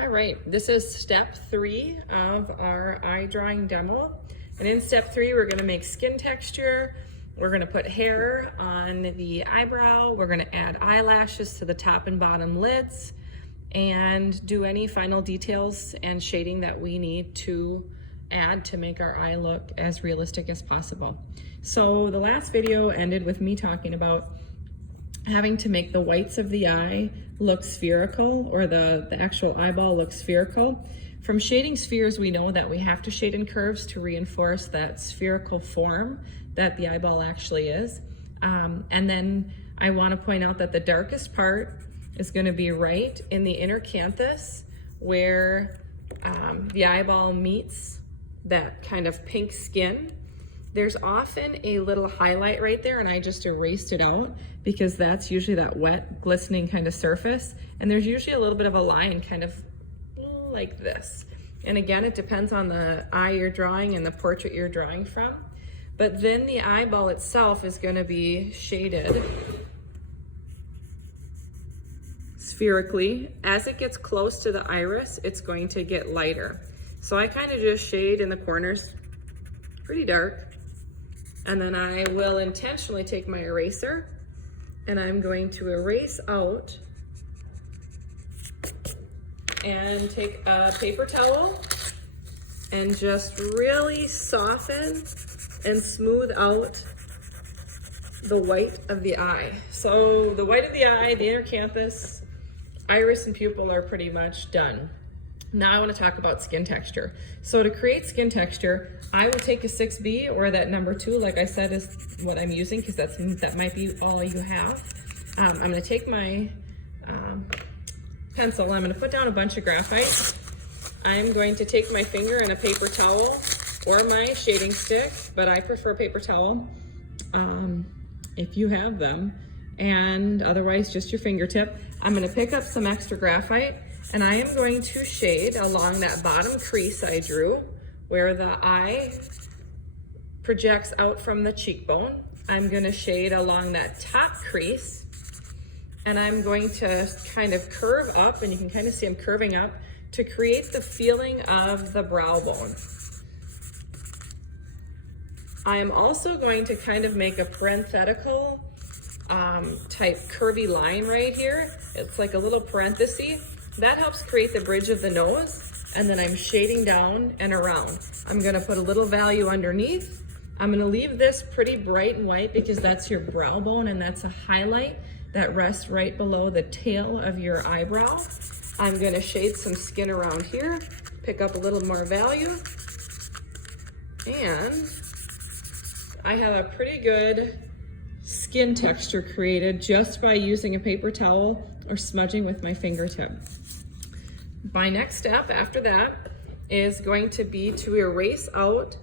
All right, this is step 3 of our eye drawing demo. And in step 3, we're gonna make skin texture. We're gonna put hair on the eyebrow. We're gonna add eyelashes to the top and bottom lids and do any final details and shading that we need to add to make our eye look as realistic as possible. So the last video ended with me talking about having to make the whites of the eye look spherical, or the actual eyeball look spherical. From shading spheres, we know that we have to shade in curves to reinforce that spherical form that the eyeball actually is. And then I want to point out that the darkest part is going to be right in the inner canthus where the eyeball meets that kind of pink skin. There's often a little highlight right there, and I just erased it out because that's usually that wet, glistening kind of surface. And there's usually a little bit of a line kind of like this. And again, it depends on the eye you're drawing and the portrait you're drawing from. But then the eyeball itself is going to be shaded spherically. As it gets close to the iris, it's going to get lighter. So I kind of just shade in the corners pretty dark. And then I will intentionally take my eraser and I'm going to erase out and take a paper towel and just really soften and smooth out the white of the eye. So the white of the eye, the inner canthus, iris and pupil are pretty much done. Now I want to talk about skin texture. So to create skin texture, I would take a 6B, or that number 2, like I said, is what I'm using because that might be all you have. I'm going to take my pencil. I'm going to put down a bunch of graphite. I'm going to take my finger and a paper towel or my shading stick, but I prefer paper towel if you have them, and otherwise just your fingertip. I'm going to pick up some extra graphite and I am going to shade along that bottom crease I drew where the eye projects out from the cheekbone. I'm going to shade along that top crease, and I'm going to kind of curve up, and you can kind of see I'm curving up to create the feeling of the brow bone. I am also going to kind of make a parenthetical type curvy line right here. It's like a little parenthesis. That helps create the bridge of the nose, and then I'm shading down and around. I'm gonna put a little value underneath. I'm gonna leave this pretty bright and white because that's your brow bone, and that's a highlight that rests right below the tail of your eyebrow. I'm gonna shade some skin around here, pick up a little more value, and I have a pretty good skin texture created just by using a paper towel or smudging with my fingertip. My next step after that is going to be to erase out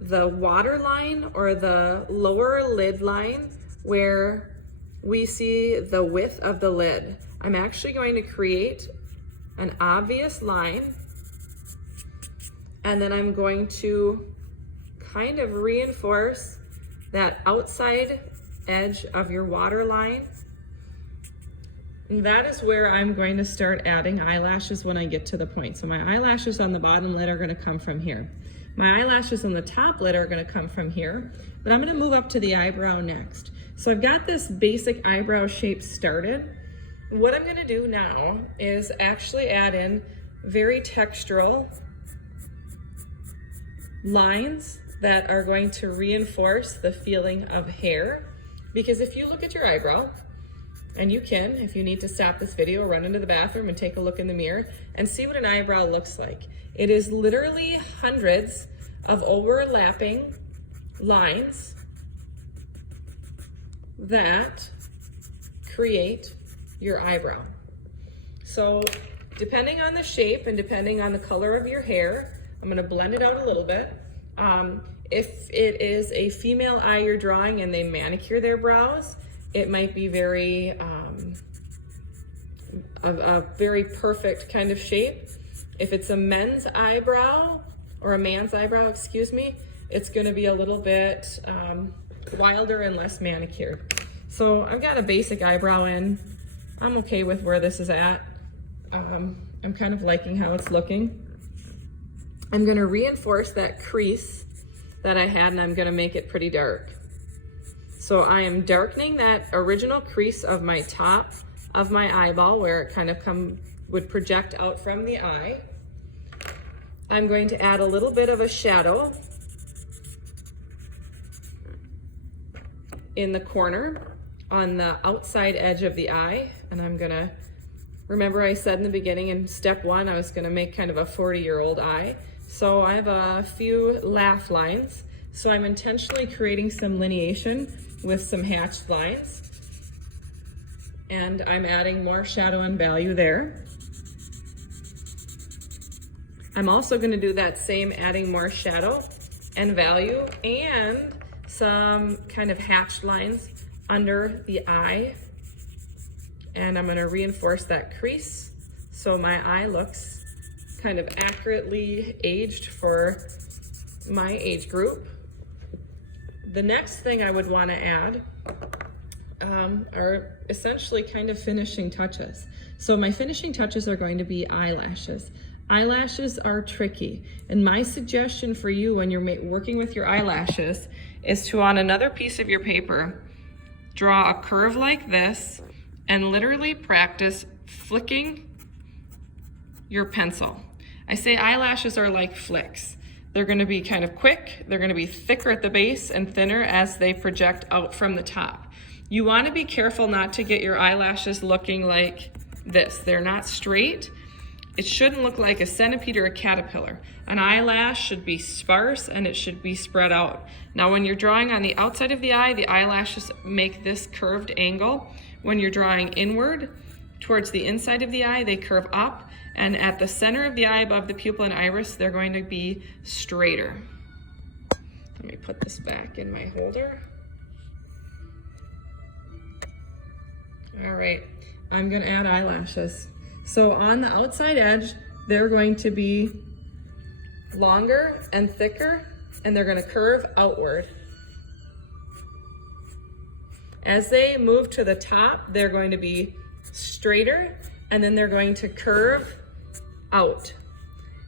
the water line or the lower lid line where we see the width of the lid. I'm actually going to create an obvious line, and then I'm going to kind of reinforce that outside edge of your water line. And that is where I'm going to start adding eyelashes when I get to the point. So my eyelashes on the bottom lid are going to come from here. My eyelashes on the top lid are going to come from here, but I'm going to move up to the eyebrow next. So I've got this basic eyebrow shape started. What I'm going to do now is actually add in very textural lines that are going to reinforce the feeling of hair. Because if you look at your eyebrow, and you can, if you need to stop this video, run into the bathroom and take a look in the mirror and see what an eyebrow looks like. It is literally hundreds of overlapping lines that create your eyebrow. So depending on the shape and depending on the color of your hair, I'm gonna blend it out a little bit. If it is a female eye you're drawing and they manicure their brows, it might be very, a very perfect kind of shape. If it's a men's eyebrow, or a man's eyebrow, excuse me, it's gonna be a little bit wilder and less manicured. So I've got a basic eyebrow in. I'm okay with where this is at. I'm kind of liking how it's looking. I'm gonna reinforce that crease that I had, and I'm gonna make it pretty dark. So I am darkening that original crease of my top of my eyeball where it kind of would project out from the eye. I'm going to add a little bit of a shadow in the corner on the outside edge of the eye. And I'm gonna, remember I said in the beginning in step 1, I was gonna make kind of a 40-year-old eye. So I have a few laugh lines. So I'm intentionally creating some lineation with some hatched lines. And I'm adding more shadow and value there. I'm also gonna do that same, adding more shadow and value and some kind of hatched lines under the eye. And I'm gonna reinforce that crease so my eye looks kind of accurately aged for my age group. The next thing I would wanna add are essentially kind of finishing touches. So my finishing touches are going to be eyelashes. Eyelashes are tricky, and my suggestion for you when you're working with your eyelashes is to, on another piece of your paper, draw a curve like this and literally practice flicking your pencil. I say eyelashes are like flicks. They're gonna be kind of quick, they're gonna be thicker at the base and thinner as they project out from the top. You wanna be careful not to get your eyelashes looking like this. They're not straight. It shouldn't look like a centipede or a caterpillar. An eyelash should be sparse and it should be spread out. Now when you're drawing on the outside of the eye, the eyelashes make this curved angle. When you're drawing inward towards the inside of the eye, they curve up, and at the center of the eye above the pupil and iris, they're going to be straighter. Let me put this back in my holder. All right, I'm gonna add eyelashes. So on the outside edge, they're going to be longer and thicker, and they're gonna curve outward. As they move to the top, they're going to be straighter, and then they're going to curve out.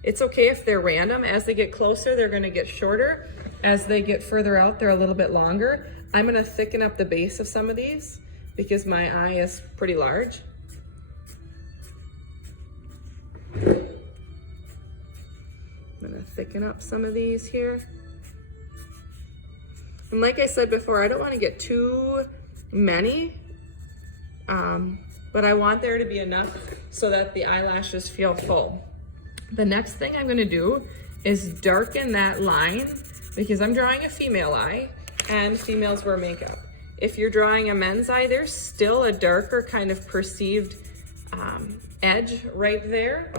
It's okay if they're random. As they get closer, they're gonna get shorter. As they get further out, they're a little bit longer. I'm gonna thicken up the base of some of these because my eye is pretty large. I'm gonna thicken up some of these here. And like I said before, I don't wanna get too many, but I want there to be enough so that the eyelashes feel full. The next thing I'm gonna do is darken that line because I'm drawing a female eye and females wear makeup. If you're drawing a men's eye, there's still a darker kind of perceived edge right there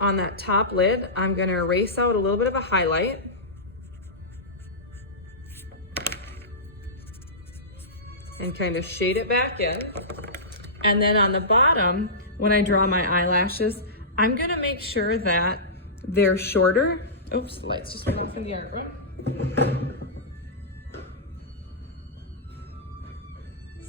on that top lid. I'm gonna erase out a little bit of a highlight. And kind of shade it back in. And then on the bottom, when I draw my eyelashes, I'm gonna make sure that they're shorter. Oops, the lights just went off in the art room.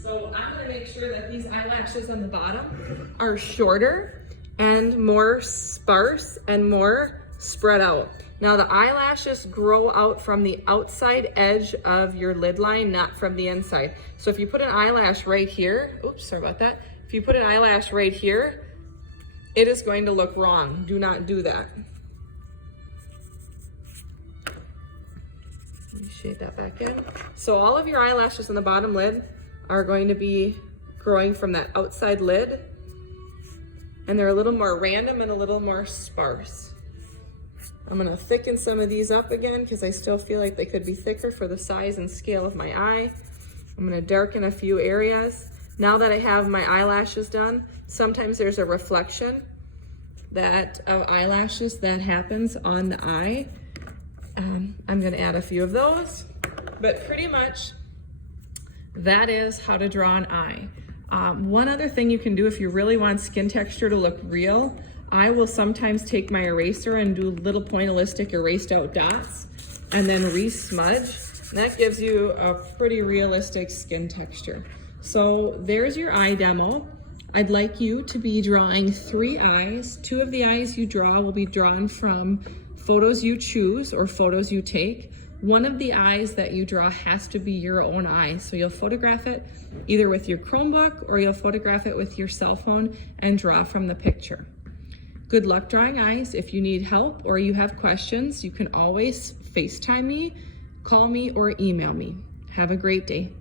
So I'm gonna make sure that these eyelashes on the bottom are shorter and more sparse and more spread out. Now the eyelashes grow out from the outside edge of your lid line, not from the inside. So if you put an eyelash right here, oops, sorry about that. If you put an eyelash right here, it is going to look wrong. Do not do that. Let me shade that back in. So all of your eyelashes on the bottom lid are going to be growing from that outside lid, and they're a little more random and a little more sparse. I'm gonna thicken some of these up again because I still feel like they could be thicker for the size and scale of my eye. I'm gonna darken a few areas. Now that I have my eyelashes done, sometimes there's a reflection of eyelashes that happens on the eye. I'm gonna add a few of those, but pretty much that is how to draw an eye. One other thing you can do if you really want skin texture to look real, I will sometimes take my eraser and do little pointillistic erased out dots and then re-smudge. And that gives you a pretty realistic skin texture. So there's your eye demo. I'd like you to be drawing 3 eyes. 2 of the eyes you draw will be drawn from photos you choose or photos you take. 1 of the eyes that you draw has to be your own eye. So you'll photograph it either with your Chromebook or you'll photograph it with your cell phone and draw from the picture. Good luck drawing eyes. If you need help or you have questions, you can always FaceTime me, call me, or email me. Have a great day.